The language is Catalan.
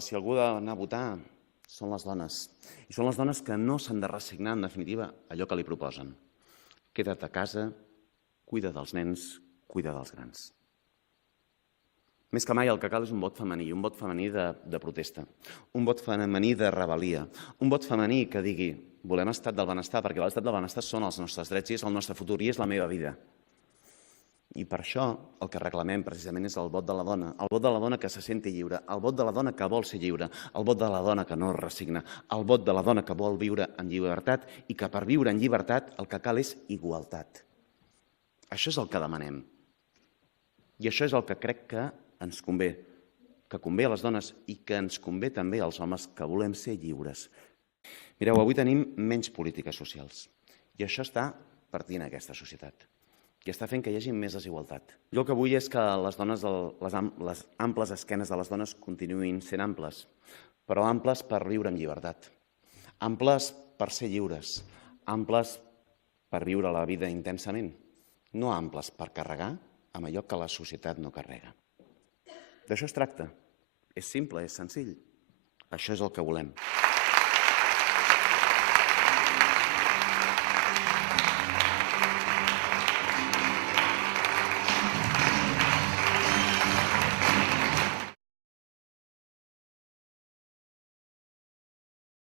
si algú ha d'anar a votar, són les dones. I són les dones que no s'han de resignar, en definitiva, a allò que li proposen. Queda't a casa, cuida dels nens, cuida dels grans. Més que mai el que cal és un vot femení, un vot femení de protesta, un vot femení de rebel·lia, un vot femení que digui volem estat del benestar, perquè l'estat del benestar són els nostres drets i és el nostre futur i és la meva vida. I per això el que reclamem precisament és el vot de la dona, el vot de la dona que se senti lliure, el vot de la dona que vol ser lliure, el vot de la dona que no es resigna, el vot de la dona que vol viure en llibertat i que per viure en llibertat el que cal és igualtat. Això és el que demanem. I això és el que crec que ens convé, que convé a les dones i que ens convé també als homes que volem ser lliures. Mireu, avui tenim menys polítiques socials i això està partint aquesta societat i està fent que hi hagi més desigualtat. Jo el que vull és que les amples esquenes de les dones continuïn sent amples, però amples per viure en llibertat, amples per ser lliures, amples per viure la vida intensament, no amples per carregar amb allò que la societat no carrega. D'això es tracta. És simple, és senzill. Això és el que volem.